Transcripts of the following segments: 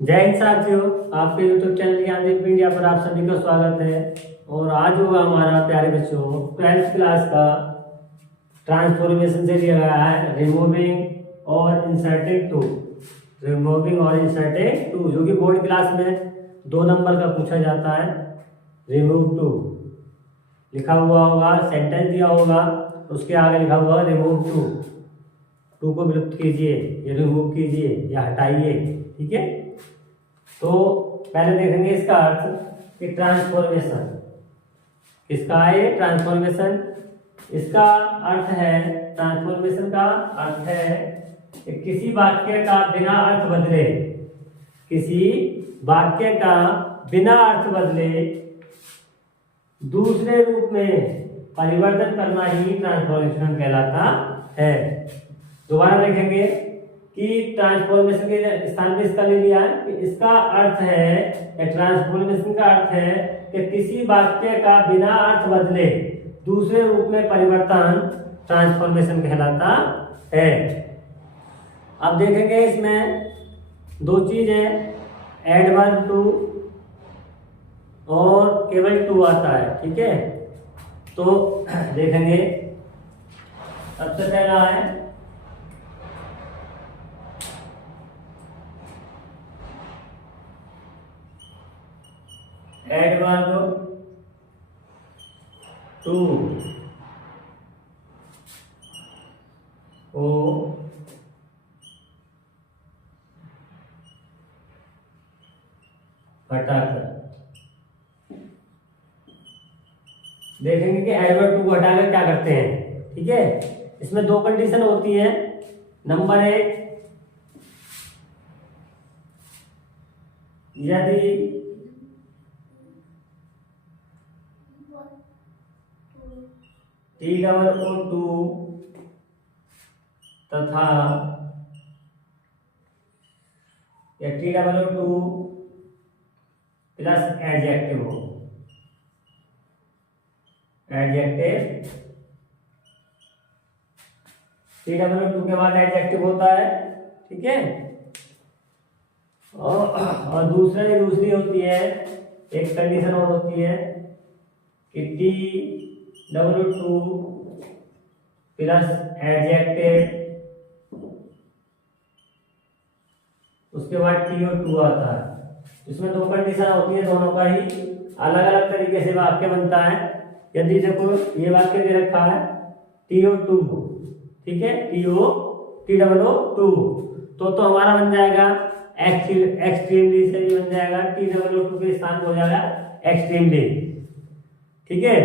जय हिंद साथियों, आपके YouTube चैनल ज्ञानदीप इंडिया पर आप सभी का स्वागत है। और आज होगा हमारा प्यारे बच्चों 12th क्लास का ट्रांसफॉर्मेशन से लिया गया है रिमूविंग और इंसर्टिंग टू। रिमूविंग और इंसर्टिंग टू जो कि बोर्ड क्लास में 2 नंबर का पूछा जाता है। रिमूव टू लिखा हुआ होगा, सेंटेंस दिया होगा, उसके आगे लिखा हुआ रिमूव टू को विलुप्त कीजिए या रिमूव कीजिए या हटाइए। ठीक है, तो पहले देखेंगे इसका अर्थ कि ट्रांसफॉर्मेशन किसका है। ट्रांसफॉर्मेशन इसका अर्थ है, ट्रांसफॉर्मेशन का अर्थ है कि किसी वाक्य का बिना अर्थ बदले, किसी वाक्य का बिना अर्थ बदले दूसरे रूप में परिवर्तन करना ही ट्रांसफॉर्मेशन कहलाता है। दोबारा देखेंगे कि ट्रांसफॉर्मेशन के स्थान पे इसका ले लिया है कि इसका अर्थ है, ट्रांसफॉर्मेशन का अर्थ है कि किसी वाक्य का बिना अर्थ बदले दूसरे रूप में परिवर्तन ट्रांसफॉर्मेशन कहलाता है। अब देखेंगे इसमें 2 चीज है, एडवर्ब टू और केवल टू आता है। ठीक है, तो देखेंगे सबसे पहला है एडवर्ब टू को हटाकर देखेंगे कि एडवर्ब टू को हटाकर क्या करते हैं। ठीक है, इसमें 2 कंडीशन होती है। नंबर 1, यदि TOO तथा या TOO प्लस एडजेक्टिव हो, एडजेक्टिव TOO के बाद एडजेक्टिव होता है। ठीक है, और दूसरी होती है, एक कंडीशन और होती है कि TOO प्लस एडजेक्टिव उसके बाद TOO आता है। इसमें 2 कंडीशन होती है, दोनों का ही अलग अलग तरीके से वाक्य बनता है। यदि देखो ये वाक्य दे रखा है TOO, ठीक है, TOO तो हमारा बन जाएगा एक्सट्रीमली से ही बन जाएगा, TOO के स्थान पर हो जाएगा एक्सट्रीमली। ठीक है,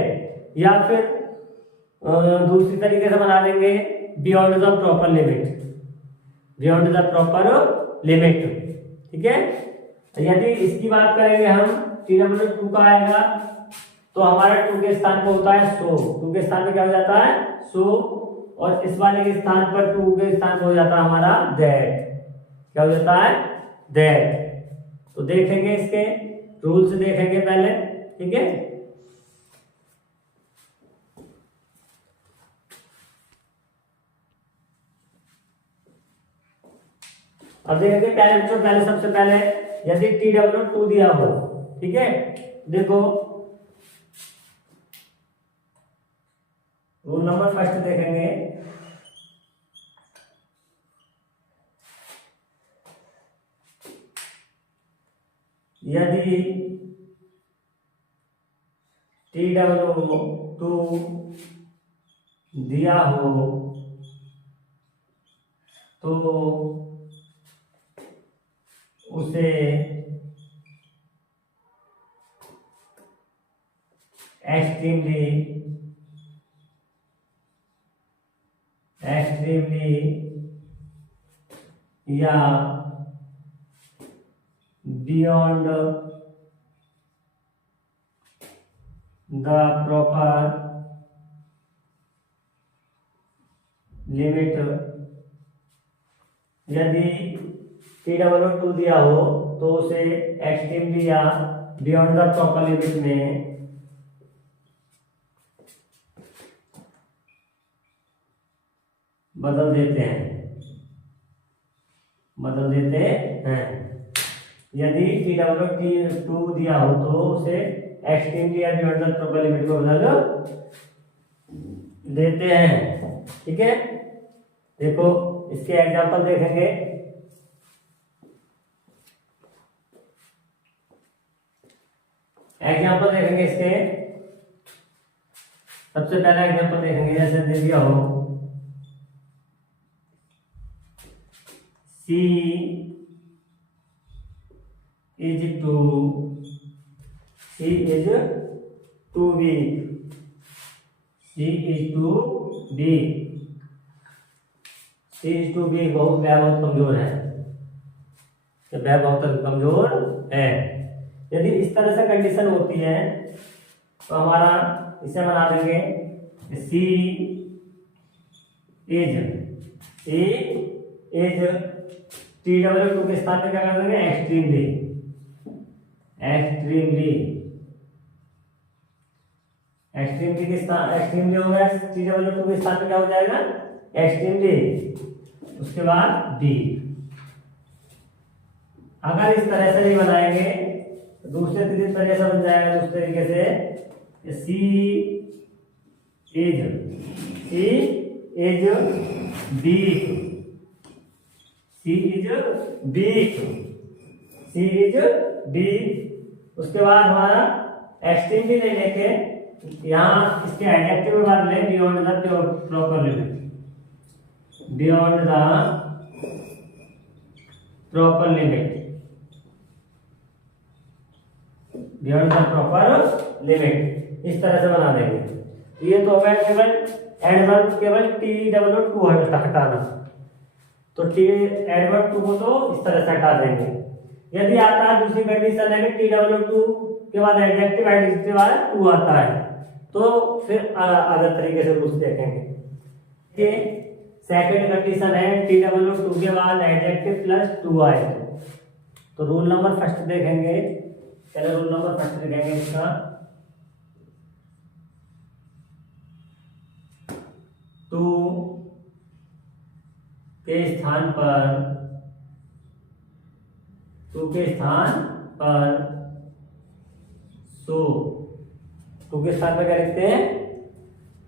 या फिर दूसरी तरीके से बना देंगे beyond the proper limit, beyond the proper limit. ठीक है, यदि इसकी बात करेंगे हम TOO का आएगा तो हमारा 2 के स्थान पर होता है सो, 2 के स्थान पर क्या हो जाता है सो, और इस वाले के स्थान पर 2 के स्थान पर हो जाता है हमारा दैट। क्या हो जाता है दैट। तो देखेंगे इसके रूल्स देखेंगे पहले। ठीक है, अब देखेंगे पहले सबसे पहले यदि TOO दिया हो। ठीक है, देखो रूल नंबर फर्स्ट देखेंगे, यदि TOO दिया हो तो उसे एक्सट्रीमली या बियॉन्ड द प्रॉपर लिमिट, यदि TOO दिया हो तो उसे एक्सट्रीमली या बियॉन्ड द प्रॉपर लिमिट में बदल देते हैं। यदि टी डबल टी टू दिया हो तो उसे एक्सट्रीमली या बियॉन्ड द प्रॉपर लिमिट को बदल देते हैं। ठीक है, देखो इसके एग्जांपल देखेंगे। एग्जांपल देखेंगे इसके, सबसे पहला एग्जांपल देखेंगे, जैसे दे दिया हो C is too weak, C is too weak, बहुत वह बहुत कमजोर है, वह बहुत कमजोर है। यदि इस तरह से कंडीशन होती है तो हमारा इसे बना देंगे C is T double two के स्थान पे क्या कर देंगे, एक्सट्रीमली के स्थान एक्सट्रीमली हो गया, टी डबल टू के स्थान पे क्या हो जाएगा, एक्सट्रीमली। उसके बाद डी। अगर इस तरह से नहीं बनाएंगे तो दूसरे तरीके पर ऐसा बन जाएगा, दूसरे तरीके से सी इज बीक। उसके बाद हमारा एक्सट्रीमली नहीं लेके यहाँ इसके एडजेक्टिव में बात लें, beyond the proper limit, beyond the proper limit, beyond the proper limit, इस तरह से बना देंगे। ये तो हो गया केवल एडवर्ब, केवल टी डबल टू हटाना, तो टी एडवर्ब टू को तो इस तरह से हटा देंगे। यदि आता है दूसरी कंडीशन है कि टी डबल टू के बाद एडजेक्टिव, एडजेक्टिव के बाद टू आता है, तो फिर अलग तरीके से रूल्स देखेंगे। कि सेकंड कंडीशन है टी डबल टू के बाद एडजेक्टिव प्लस टू आए, तो रूल नंबर फर्स्ट देखेंगे। चलो रूल नंबर फर्स्ट देखेंगे इसका, टू के स्थान पर सो, टू के स्थान पर क्या लिखते हैं,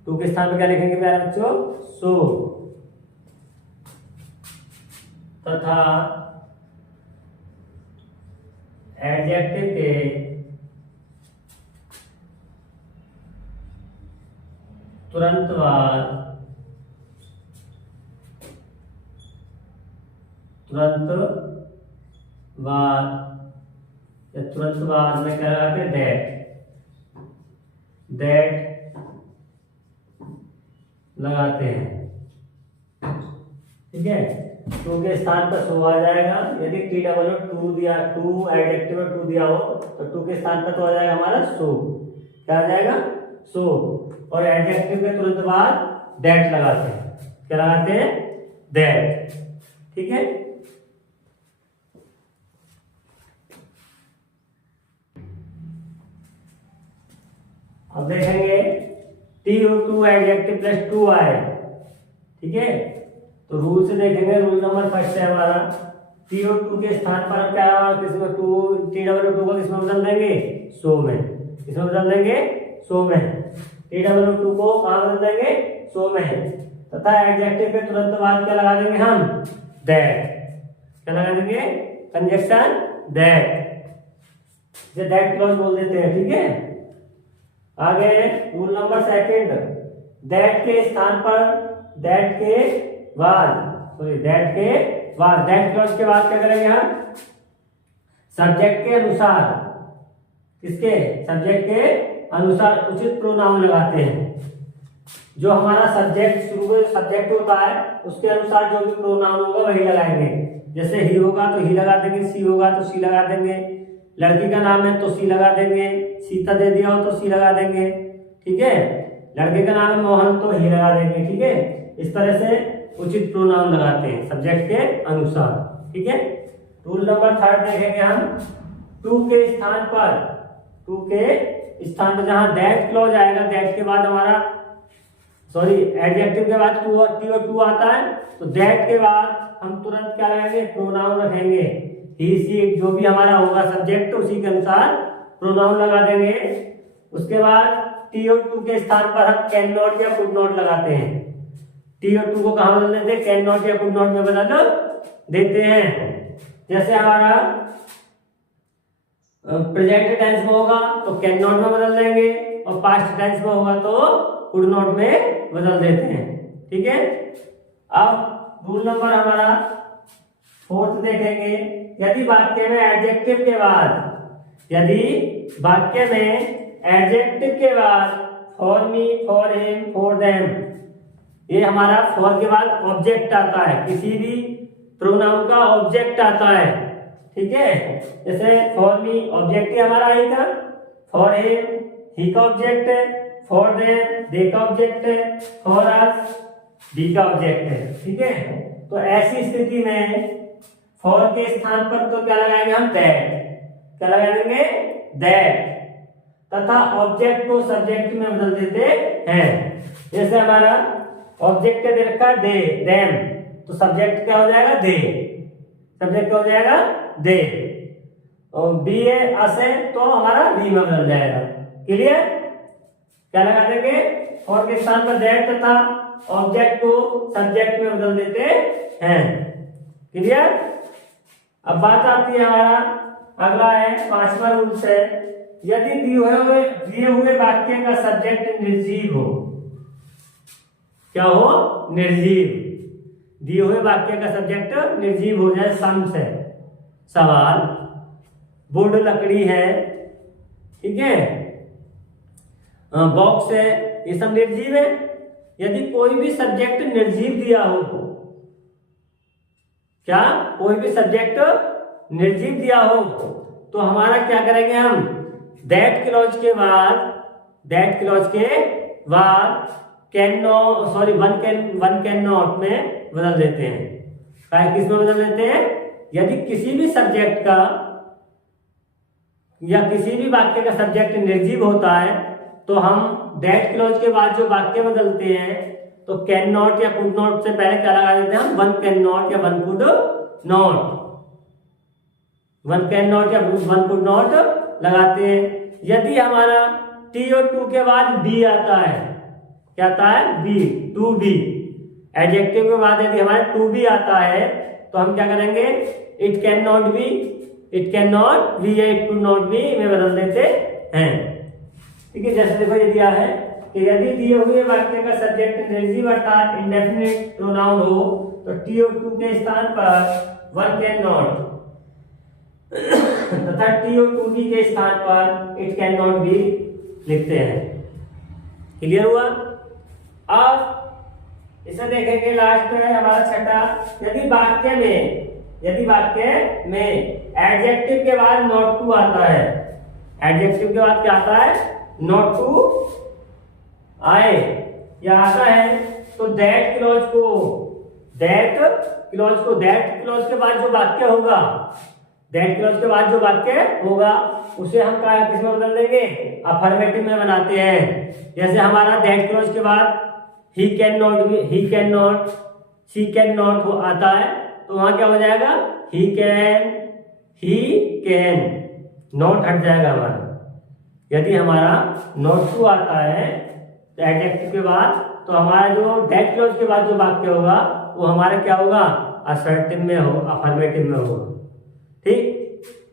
टू के स्थान पर क्या लिखेंगे प्यारे बच्चों, सो, तथा एडजेक्टिव के तुरंत बाद में क्या लगाते हैं, दैट लगाते हैं। ठीक है, टू के स्थान पर सो आ जाएगा। यदि टी डबल टू दिया, टू एडजेक्टिव में टू दिया हो तो टू के स्थान पर तो आ जाएगा हमारा सो, क्या आ जाएगा, सो, और एडजेक्टिव के तुरंत बाद दैट लगाते हैं, क्या लगाते हैं, दैट। ठीक है, अब देखेंगे टी और टू एडजेक्टिव प्लस टू आए। ठीक है, तो रूल से देखेंगे, रूल नंबर फर्स्ट है हमारा, टी और टू के स्थान पर हम क्या, किसमें टू, टी डबल टू को किसमें बदल देंगे, सो में, किसमें बदल देंगे, सो में, टी डबल टू को कहाँ बदल देंगे, सो में, तथा एडजेक्टिव के तुरंत बाद क्या लगा देंगे हम, दैट, क्या लगा देंगे, कंजक्शन दैट, जिसे दैट क्लॉज बोल देते हैं। ठीक है, आगे रूल नंबर सेकंड, दैट के स्थान पर, दैट के बाद, दैट क्लॉज के बाद क्या करेंगे हम, सब्जेक्ट के अनुसार, किसके, सब्जेक्ट के अनुसार उचित प्रोनाउन लगाते हैं। जो हमारा सब्जेक्ट शुरू में सब्जेक्ट होता है उसके अनुसार जो भी प्रोनाउन होगा वही लगाएंगे। जैसे ही होगा तो ही लगा देंगे, सी होगा तो सी लगा देंगे, लड़की का नाम है तो सी लगा देंगे, सीता दे दिया हो तो सी लगा देंगे। ठीक है, लड़के का नाम है मोहन तो ही लगा देंगे। ठीक है, इस तरह से उचित प्रोनाउन लगाते हैं सब्जेक्ट के अनुसार। ठीक है, रूल नंबर थर्ड देखेंगे हम, टू के स्थान पर जहां दैट क्लॉज आएगा, दैट के बाद हमारा एडजेक्टिव के बाद टू और टी और टू आता है, तो दैट के बाद हम तुरंत क्या लगाएंगे, प्रोनाउन रखेंगे, ही सी इट जो भी हमारा होगा सब्जेक्ट उसी के अनुसार प्रोनाउन लगा देंगे। उसके बाद टी और टू के स्थान पर हम कैन नॉट या कुड नॉट लगाते हैं। टी और टू को कहाँ बदल देते हैं? कैन नॉट या कुड नॉट में बदल देते हैं। जैसे हमारा प्रेजेंट टेंस में होगा तो कैन नॉट में बदल देंगे और पास्ट टेंस में होगा तो कुड नॉट में बदल देते हैं। ठीक है। अब रूल नंबर हमारा 4 देखेंगे। यदि वाक्य में एडजेक्टिव के बाद for me, for him, for them, ये हमारा फॉर के बाद ऑब्जेक्ट आता है, किसी भी प्रोनाउन का ऑब्जेक्ट आता है। ठीक है। जैसे फॉर मी ऑब्जेक्ट ही हमारा आई था, फॉर हिम ही का ऑब्जेक्ट है, फॉर देम दे का ऑब्जेक्ट है, फॉर अस बी का ऑब्जेक्ट है। ठीक है। तो ऐसी स्थिति में फॉर के स्थान पर तो क्या लगाएंगे हम? दैट। क्या लगा देंगे? दैट। तथा ऑब्जेक्ट को सब्जेक्ट में बदल देते हैं। जैसे हमारा ऑब्जेक्ट दे रखा दे, देम, तो सब्जेक्ट क्या हो जाएगा? दे। सब्जेक्ट क्या हो जाएगा? दे। और बी है अस है तो हमारा बी में बदल जाएगा। क्लियर? क्या लगा देंगे? फॉर के स्थान पर दैट तथा ऑब्जेक्ट को सब्जेक्ट में बदल देते हैं। क्लियर? अब बात आती है हमारा अगला है 5वां रूल है, यदि दिए हुए वाक्य का सब्जेक्ट निर्जीव हो। क्या हो? निर्जीव। दिए हुए वाक्य का सब्जेक्ट निर्जीव हो जाए। सम्स है, सवाल, वुड लकड़ी है, ठीक है, बॉक्स है, ये सब निर्जीव है। यदि कोई भी सब्जेक्ट निर्जीव दिया हो, क्या कोई भी सब्जेक्ट निर्जीव दिया हो तो हमारा क्या करेंगे हम? दैट क्लॉज के बाद can not, sorry one can not में बदल देते हैं। किस में बदल देते हैं? यदि किसी भी सब्जेक्ट का या किसी भी वाक्य का सब्जेक्ट निर्जीव होता है तो हम दैट क्लॉज के बाद जो वाक्य बदलते हैं तो कैन नॉट या कुड नॉट से पहले क्या लगा देते हैं हम? वन कैन नॉट या one could not. One can not या वन कुड नॉट लगाते हैं। यदि हमारा टी और टू के बाद बी आता है, क्या आता है? B, to be. एडजेक्टिव के बाद यदि हमारा टू बी आता है तो हम क्या करेंगे? इट कैन नॉट बी या इट कुड नॉट बी में बदल देते हैं। ठीक है। जैसे देखो ये दिया है कि यदि दिए हुए वाक्य का सब्जेक्ट निर्जीव अर्थात इंडेफिनिट प्रोनाउन हो तो टी और टू के स्थान पर वन कैन नॉट तथा टी और टू बी के स्थान पर इट कैन नॉट बी लिखते हैं। क्लियर हुआ? अब इसे देखेंगे लास्ट में हमारा छठा, यदि वाक्य में एडजेक्टिव के बाद नॉट टू आता है, एडजेक्टिव के बाद क्या आता है? नॉट टू आए या आता है तो दैट क्लॉज के बाद जो वाक्य होगा उसे हम किस में बदल देंगे? अफर्मेटिव में बनाते हैं। जैसे हमारा दैट क्लॉज के बाद he can not, she can not हो आता है तो वहां क्या हो जाएगा? ही कैन, नॉट हट जाएगा हमारा। यदि हमारा नॉट टू आता है तो एडजेक्टिव के बाद तो हमारा जो दैट क्लॉज के बाद जो वाक्य होगा वो हमारा क्या होगा? असर्टिव में हो, अफर्मेटिव में होगा। ठीक।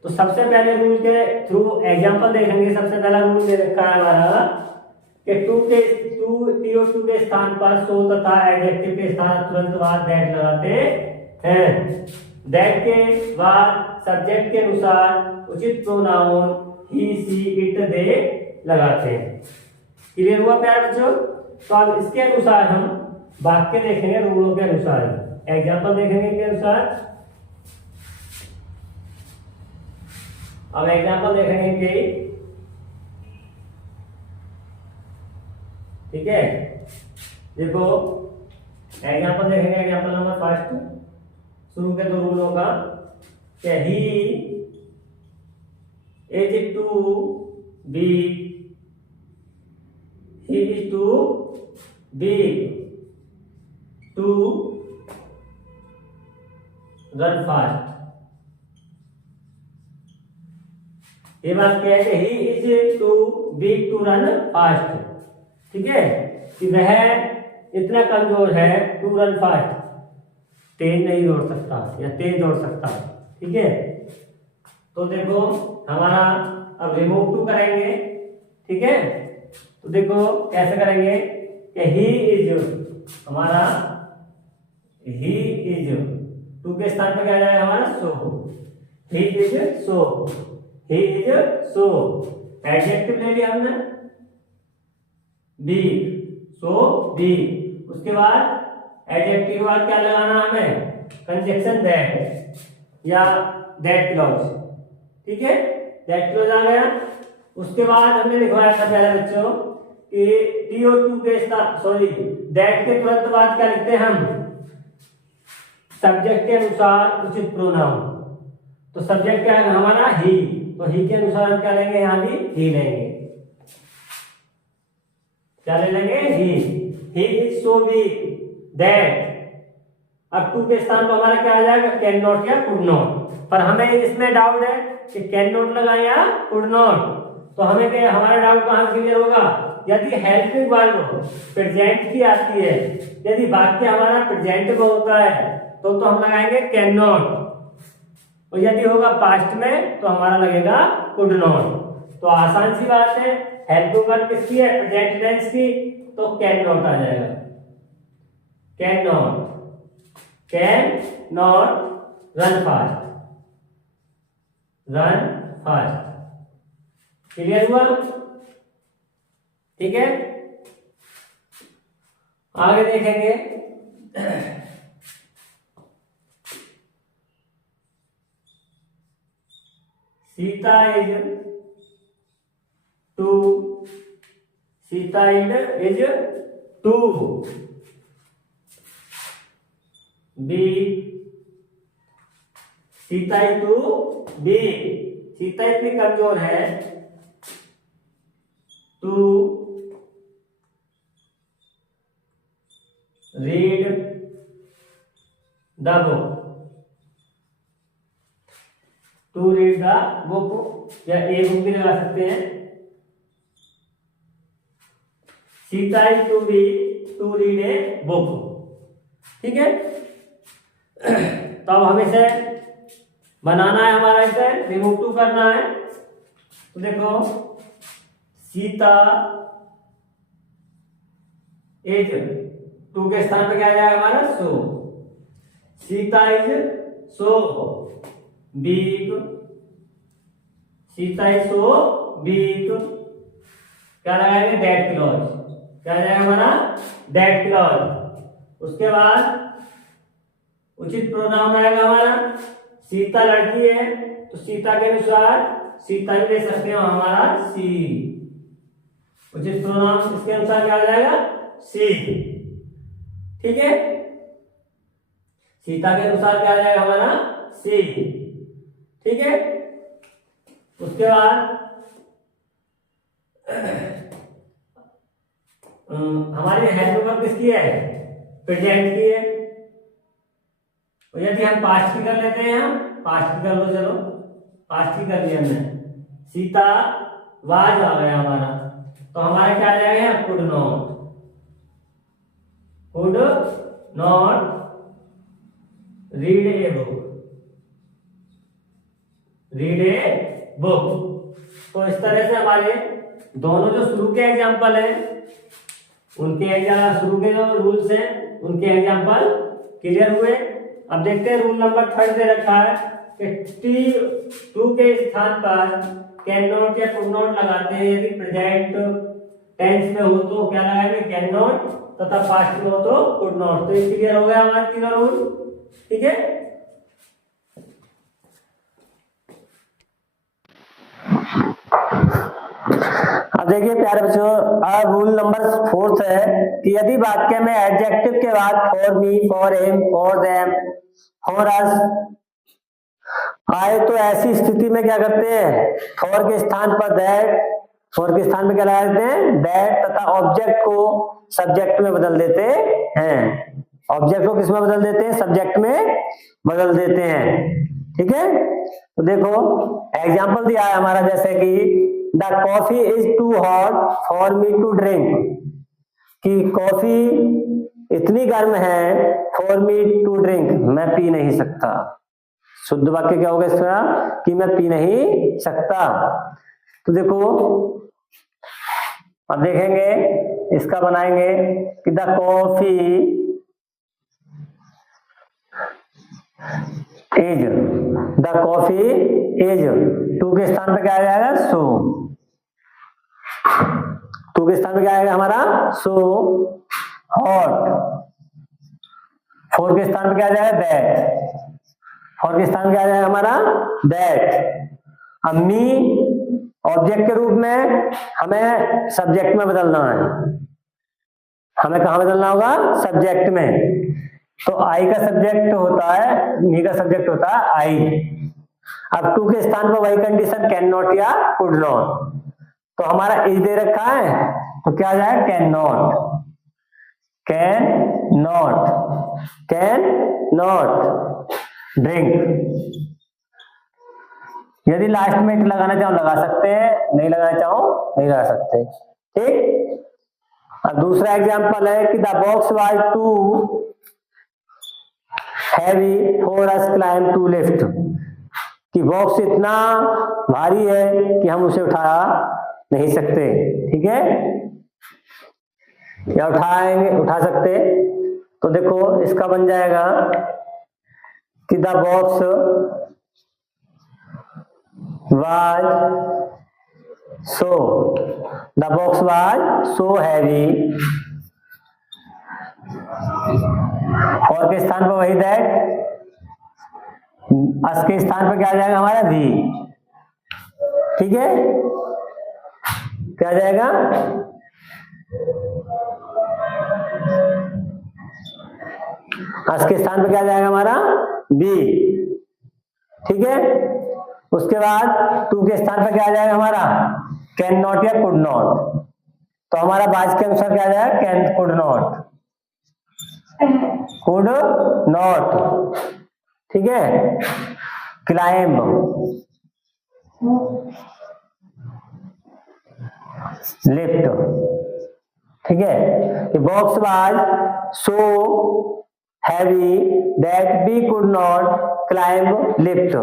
तो सबसे पहले रूल के थ्रू एग्जांपल देखेंगे। सबसे पहला रूल दे रखा है हमारा कि टी और टू के स्थान पर सो तथा एडजेक्टिव के स्थान तुरंत बाद दैट लगाते हैं। दैट के बाद सब्जेक्ट के अनुसार उचित प्रोनाउन ही, सी, इट, दे लगाते हैं। क्लियर हुआ प्यारे बच्चों? तो अब इसके अनुसार हम वाक्य देखेंगे, रूलों के अनुसार एग्जांपल देखेंगे के अनुसार। अब एग्जांपल देखेंगे कि ठीक है, देखो एग्जांपल देखेंगे। एग्जांपल नंबर फर्स्ट, शुरू के दो रूलों का, he is too be, he is too big to run fast। ये वाक्य है कि he is too weak to run fast, ठीक है, कि वह इतना कमजोर है टू रन फास्ट, तेज नहीं दौड़ सकता या तेज दौड़ सकता, ठीक है। तो देखो हमारा अब रिमूव टू करेंगे, ठीक है। तो देखो कैसे करेंगे कि ही इज हमारा, ही इज टू के स्थान पर क्या जाएगा हमारा so, he is so, he is so, adjective ले लिया हमने वीक, सो वीक, उसके बाद एडजेक्टिव के बाद क्या लगाना हमें, कंजक्शन दैट या दैट क्लॉज, ठीक है, दैट क्लॉज आ गया। उसके बाद हमने लिखवाया था पहले बच्चों कि TO2 के सॉरी दैट के तुरंत बाद क्या लिखते हैं हम, सब्जेक्ट के अनुसार उचित प्रोनाउन। तो सब्जेक्ट क्या है हमारा ही, तो ही के अनुसार हम क्या लेंगे, यहाँ भी ही लेंगे, क्या ले लेंगे ही इज सो वीक दैट, अब टू के स्थान पर हमारा क्या आ जाएगा, कैन नॉट या कुड नॉट, पर हमें इसमें डाउट है कि कैन नॉट लगाए या कुड नॉट, तो हमें क्या हमारा डाउट कहाँ क्लियर होगा, यदि हेल्पिंग वर्ब प्रेजेंट की आती है, यदि वाक्य हमारा प्रेजेंट में होता है तो हम लगाएंगे कैन नॉट, और यदि होगा पास्ट में तो हमारा लगेगा कुड नॉट। तो आसान सी बात है, हेल्पिंग वर्ब किसकी है, प्रेजेंट टेंस की, तो कैन नॉट आ जाएगा, can not run fast, run fast, clear हुआ, ठीक है। आगे देखेंगे Sita is too, Sita is too be, Sita is too be, Sita इतनी कमजोर है to read the book, to read the book या ए बुक भी लगा सकते हैं, Sita is too be to read a book, ठीक है। तो अब हमें इसे बनाना है, हमारा इसे रिमूव टू करना है, तो देखो सीता इज टू के स्थान पे क्या आ जाएगा हमारा so, Sita is so weak, Sita is so weak, क्या लगाएंगे दैट क्लॉज, क्या आ जाएगा हमारा दैट क्लॉज। उसके बाद उचित प्रोनाउन आएगा हमारा, सीता लड़की है तो सीता के अनुसार सीता भी ले सकते हो हमारा सी, उचित प्रोनाउन इसके अनुसार क्या आ जाएगा सी, ठीक है, सीता के अनुसार क्या आ जाएगा हमारा सी, ठीक है। उसके बाद हमारी हेल्प वर्ब किसकी है, प्रेजेंट की है, तो यदि हम पास्ट की कर लेते हैं, हम पास्ट की कर लो, चलो पास्ट की कर लिया हमने, सीता वाज आ गया हमारा, तो हमारा क्या आ जाएगा could not read a book, read a book. तो इस तरह से हमारे दोनों जो शुरू के एग्जाम्पल हैं उनके शुरू के जो रूल्स हैं उनके एग्जाम्पल क्लियर हुए। अब देखते हैं रूल नंबर 3 दे रखा है कि टू के स्थान पर कैन नॉट या कुड नॉट लगाते हैं, यदि प्रेजेंट टेंस में हो तो क्या लगाएंगे कैन नॉट, तथा पास्ट में हो तो कुड नॉट। तो ये क्लियर हो गया हमारा तीनों रूल, ठीक है। अब देखिए प्यारे बच्चों, अब रूल नंबर 4 है कि यदि वाक्य में एडजेक्टिव के बाद for me, for him, for them, for us आए तो ऐसी स्थिति में क्या करते हैं, फॉर के स्थान पर दैट, फॉर के स्थान में क्या लगा देते हैं दैट, तथा ऑब्जेक्ट को सब्जेक्ट में बदल देते हैं, ऑब्जेक्ट को किस में बदल देते हैं, सब्जेक्ट में बदल देते हैं, ठीक है। तो देखो एग्जाम्पल दिया है हमारा, जैसे कि the coffee is too hot for me to drink, कि कॉफी इतनी गर्म है फॉर मी टू ड्रिंक, मैं पी नहीं सकता। शुद्ध वाक्य क्या होगा इसका, कि मैं पी नहीं सकता। तो देखो अब देखेंगे, इसका बनाएंगे कि the coffee is, the coffee is, too के स्थान पे क्या आ जाएगा, सो, टू के स्थान पे क्या आएगा हमारा, सो हॉट, फोर के स्थान पे क्या आ जाएगा, दैट, फोर के स्थान पे क्या आ जाएगा हमारा, दैट। अब मी ऑब्जेक्ट के रूप में हमें सब्जेक्ट में बदलना है, हमें कहां बदलना होगा, सब्जेक्ट में। तो आई का सब्जेक्ट होता है, मी का सब्जेक्ट होता है आई। अब टू के स्थान पर वही कंडीशन, कैन नॉट या कुड नॉट। तो हमारा इज दे रखा है, तो क्या आ जाएगा, can not, can not, can not drink. यदि लास्ट में इट लगाना चाहो लगा सकते हैं, नहीं लगाना चाहो नहीं लगा सकते, ठीक। अब दूसरा एग्जांपल है कि the box was too heavy for us climb to lift, कि बॉक्स इतना भारी है कि हम उसे उठा नहीं सकते, ठीक है, या उठा सकते। तो देखो इसका बन जाएगा कि the box was so, the box was so heavy, और के स्थान पर वही दैट, अस के स्थान पर क्या आ जाएगा हमारा, वी, ठीक है, क्या आ जाएगा, अस के स्थान पर क्या आ जाएगा हमारा, बी, ठीक है। उसके बाद टू के स्थान पर क्या आ जाएगा हमारा, कैन नॉट या कुड नॉट। तो हमारा बाज के अनुसार क्या आ जाएगा, can could not, could not, ठीक है। क्लाइंब, लिफ्ट, ठीक है। Box was so heavy that we could not climb lift.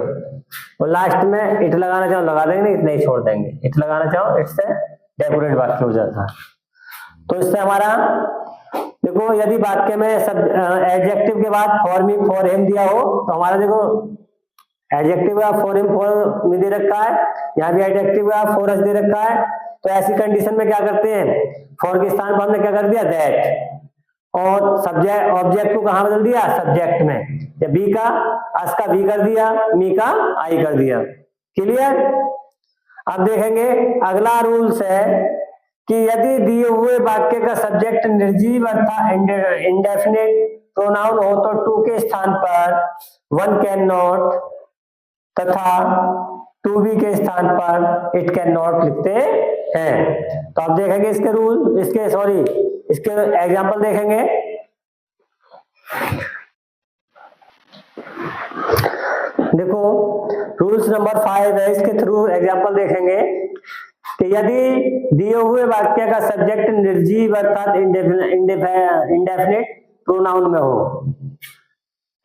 और लास्ट में इट लगाना चाहो लगा देंगे, इतना ही छोड़ देंगे, इट लगाना चाहो इट से डेकोरेट वाक्य हो जाता है। तो इससे हमारा देखो, यदि वाक्य में सब एडजेक्टिव के बाद फॉर मी फॉर हिम दिया हो, तो हमारा देखो एडजेक्टिव का फॉर हिम फॉर मी दे रखा है, यहाँ भी एडजेक्टिव का फॉर अस दे रखा है। तो ऐसी कंडीशन में क्या करते हैं, फॉर के स्थान पर हमने क्या कर दिया, दैट, और सब्जेक्ट ऑब्जेक्ट को कहां बदल दिया, सब्जेक्ट में, या बी का अस का बी कर दिया, मी का आई कर दिया, क्लियर। अब देखेंगे अगला रूल्स है कि यदि दिए हुए वाक्य का सब्जेक्ट निर्जीव अर्थात इंडेफिनिट प्रोनाउन हो तो टू के स्थान पर वन कैन नॉट तथा टू बी के स्थान पर इट कैन नॉट लिखते हैं। तो आप देखेंगे इसके रूल, इसके एग्जाम्पल देखेंगे। देखो रूल्स नंबर 5 है, इसके थ्रू एग्जाम्पल देखेंगे कि यदि दिए हुए वाक्य का सब्जेक्ट निर्जीव अर्थात इंडेफिनिट प्रोनाउन में हो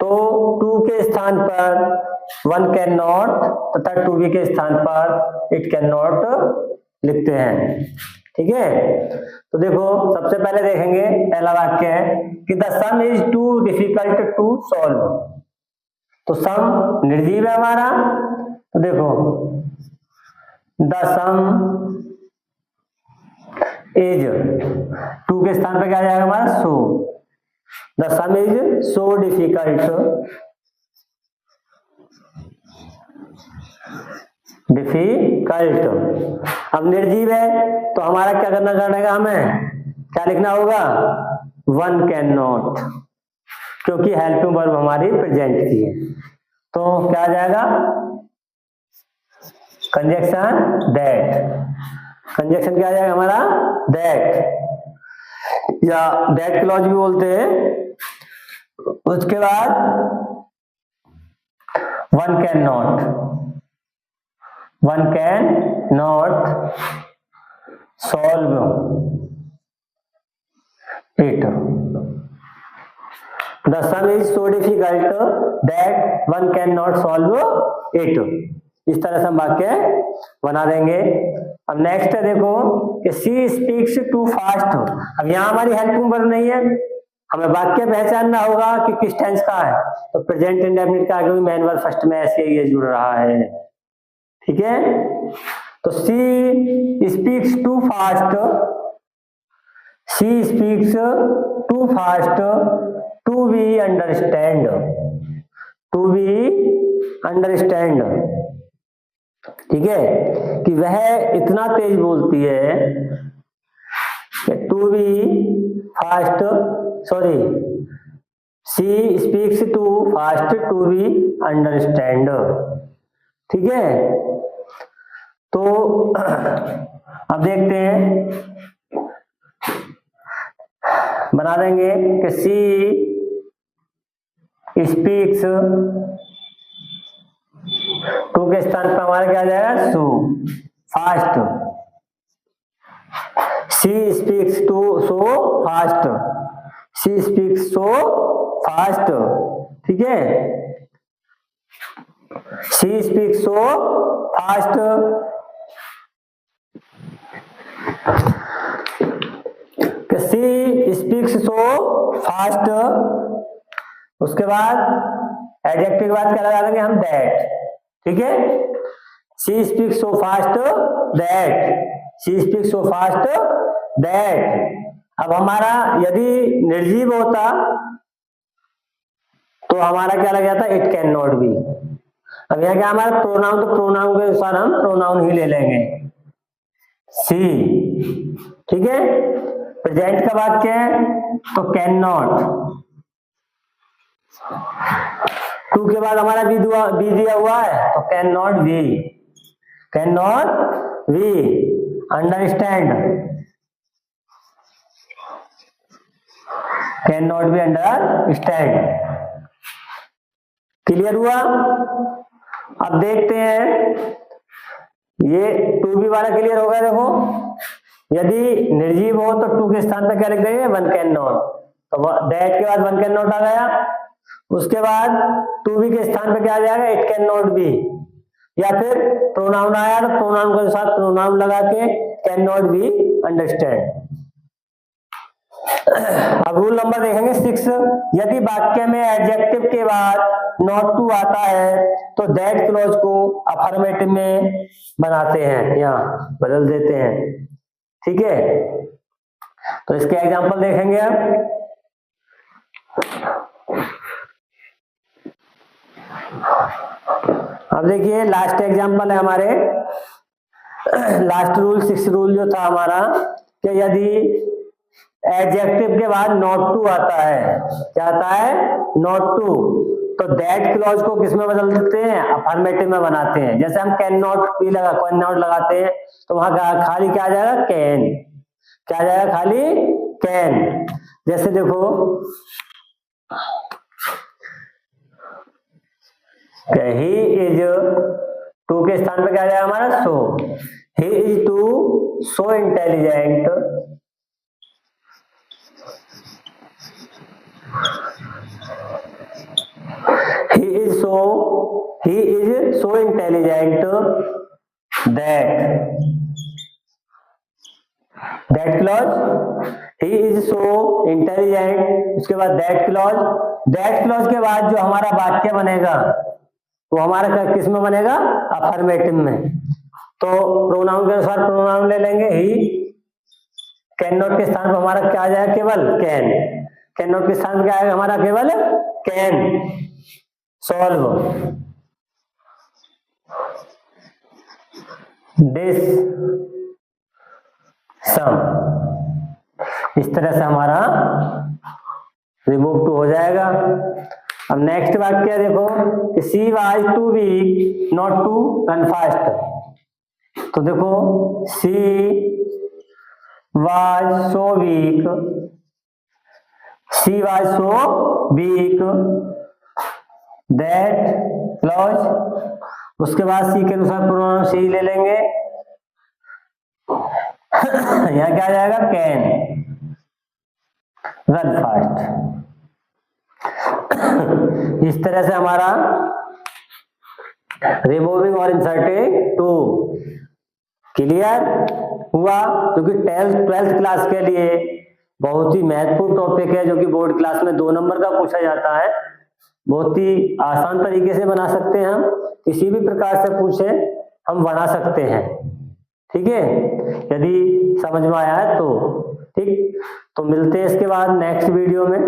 तो टू के स्थान पर वन कैन नॉट तथा टू बी के स्थान पर इट कैन नॉट लिखते हैं, ठीक है। तो देखो सबसे पहले देखेंगे, पहला वाक्य है कि the sum is too difficult to solve. तो सम निर्जीव है हमारा, तो देखो द सम इज, टू के स्थान पे क्या आ जाएगा हमारा, so, the sum is so difficult, difficult. अब निर्जीव है तो हमारा क्या करना पड़ेगा, हमें क्या लिखना होगा, वन कैन नॉट, क्योंकि हेल्पिंग वर्ब हमारी प्रेजेंट की है। तो क्या आ जाएगा, कंजक्शन दैट, कंजक्शन क्या आ जाएगा हमारा, दैट, या दैट क्लॉज भी बोलते हैं। उसके बाद one cannot solve it. The sum is so difficult that one cannot solve it. इस तरह से हम वाक्य बना देंगे। अब नेक्स्ट है देखो कि सी स्पीक्स टू फास्ट। अब यहाँ हमारी हेल्पिंग वर्ब नहीं है, हमें वाक्य पहचानना होगा कि किस टेंस का है। तो प्रेजेंट इंडेफिनिट का आगे भी मेन वर्ब फर्स्ट में ऐसे ये जुड़ रहा है, ठीक है। तो she speaks too fast, she speaks too fast to be understand, to be understand, ठीक है, कि वह इतना तेज बोलती है कि to be fast, sorry, she speaks too fast to be understand, ठीक है। तो अब देखते हैं, बना देंगे कि सी स्पीक्स, टू के स्थान पर हमारा क्या आ जाएगा, so fast, she speaks too so fast, she speaks so fast, ठीक है, she speaks so fast, she speaks so fast. उसके बाद एडजेक्टिव के बाद क्या लगा देंगे हम, दैट, ठीक है, she speaks so fast that, she speaks so fast that. अब हमारा यदि निर्जीव होता तो हमारा क्या लग जाता, इट कैन नॉट बी। अब यहाँ क्या हमारा प्रोनाउन, तो प्रोनाउन के अनुसार हम प्रोनाउन ही ले लेंगे, सी, ठीक है। प्रेजेंट का वाक्य है तो कैन नॉट, टू के बाद हमारा बी दिया हुआ है तो can not be, can not be understand, can not be understand. Clear हुआ। अब देखते हैं, ये टू बी वाला क्लियर हो गया। देखो यदि निर्जीव हो तो टू के स्थान पर क्या लिख देंगे, वन कैन नॉट, तो दैट के बाद वन कैन नॉट आ गया। उसके बाद टू बी के स्थान पे क्या आ जाएगा, इट कैन नॉट बी, या फिर प्रोनाउन आया तो प्रोनाउन के साथ प्रोनाउन लगा के कैन नॉट बी अंडरस्टैंड। अब रूल नंबर देखेंगे 6, यदि वाक्य में एडजेक्टिव के बाद नॉट टू आता है तो दैट क्लॉज को अफर्मेटिव में बनाते हैं, यहाँ बदल देते हैं, ठीक है। तो इसके एग्जांपल देखेंगे अब। अब देखिए लास्ट एग्जांपल है हमारे, लास्ट रूल 6 रूल जो था हमारा, कि यदि एडजेक्टिव के बाद नॉट टू आता है, क्या आता है, नॉट टू, तो दैट क्लॉज को किस में बदल देते हैं, अफर्मेटिव में बनाते हैं। जैसे हम कैन नॉट भी कैन नॉट लगाते हैं तो वहां खाली क्या आ जाएगा, कैन, क्या आ जाएगा, खाली कैन। जैसे देखो ही इज, टू के स्थान पे क्या आ जाएगा हमारा, so, he is too so intelligent, he is so intelligent that clause, he is so intelligent, उसके बाद that clause के बाद जो हमारा वाक्य बनेगा वो हमारा किस में बनेगा, अफर्मेटिव में। तो प्रोनाउन के अनुसार प्रोनाउन ले लेंगे, ही, कैन नॉट के स्थान पर हमारा क्या आ जाएगा, केवल कैन, कैन नॉट के स्थान पर क्या आएगा हमारा, केवल कैन सॉल्व दिस सम। इस तरह से हमारा रिमूव टू हो जाएगा। अब नेक्स्ट वाक्य देखो कि she was too weak not to run fast. तो देखो she was so weak, she was so weak that close. उसके बाद सी के अनुसार प्रोनाउन सी ले लेंगे। यहाँ क्या आ जाएगा, कैन, रन फास्ट। इस तरह से हमारा रिमूविंग और इंसर्टिंग टू क्लियर हुआ, क्योंकि 12th क्लास के लिए बहुत ही महत्वपूर्ण टॉपिक है, जो कि बोर्ड क्लास में 2 नंबर का पूछा जाता है। बहुत ही आसान तरीके से बना सकते हैं हम, किसी भी प्रकार से पूछे हम बना सकते हैं। ठीक है, यदि समझ में आया है तो ठीक। तो मिलते हैं इसके बाद नेक्स्ट वीडियो में।